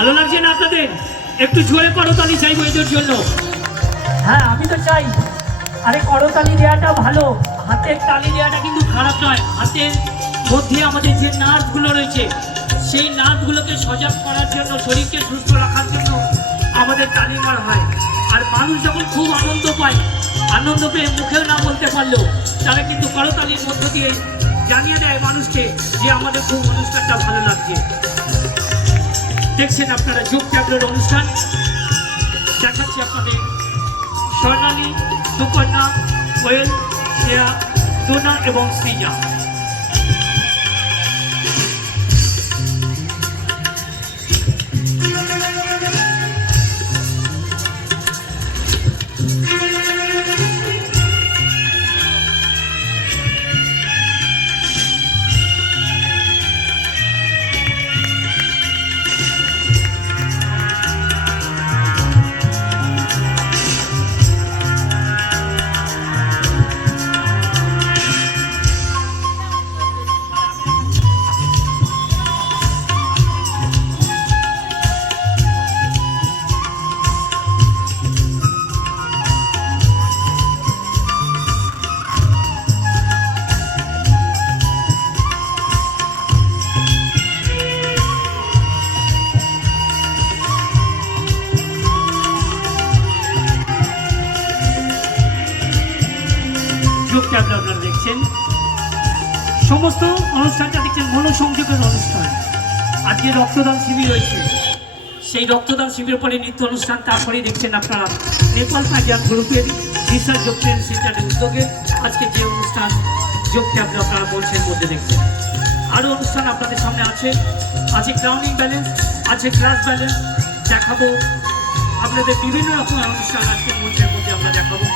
ভালো লাগছে না আপনাদের? একটু জোরে করতালি চাইবো এদের জন্য। হ্যাঁ আমি তো চাই। আরে করতালি দেওয়াটা ভালো। হাতের তালি দেওয়াটা কিন্তু খারাপ নয়। হাতের মধ্যে আমাদের যে নার্ভগুলো রয়েছে সেই নার্ভগুলোকে সজাগ করার জন্য, শরীরকে সুস্থ রাখার জন্য আমাদের তালি মারা হয়। আর মানুষ যখন খুব আনন্দ পায়, আনন্দ পেয়ে মুখেও না বলতে পারলেও তারা কিন্তু করতালির মধ্য দিয়ে জানিয়ে দেয় মানুষকে যে আমাদের খুব অনুষ্ঠানটা ভালো লাগছে। দেখছেন আপনারা যোগ ট্যাবলোর অনুষ্ঠান দেখাচ্ছি আপনাদের। স্বর্ণালী, সুকন্যা, কোয়েল, শ্রেয়া, ডোনা এবং শ্রীজা। যোগ ট্যাবলো আপনারা দেখছেন। সমস্ত অনুষ্ঠানটা দেখছেন মনোসংযোগের অনুষ্ঠান। আজকে রক্তদান শিবির রয়েছে, সেই রক্তদান শিবিরের পরে নৃত্য অনুষ্ঠান, তারপরেই দেখছেন আপনারা নেপাল কাজিয়ান গ্রুপের রিসার্চ যোগ ট্রেনিং সেন্টারের উদ্যোগে আজকে যে অনুষ্ঠান যোগ ট্যাবলো আপনারা মঞ্চের মধ্যে দেখছেন। আরও অনুষ্ঠান আপনাদের সামনে আছে। আছে গ্রাউন্ডিং ব্যালেন্স, আছে ক্লাস ব্যালেন্স দেখাবো। আপনাদের বিভিন্ন রকমের অনুষ্ঠান আজকে মঞ্চের মধ্যে আমরা দেখাবো।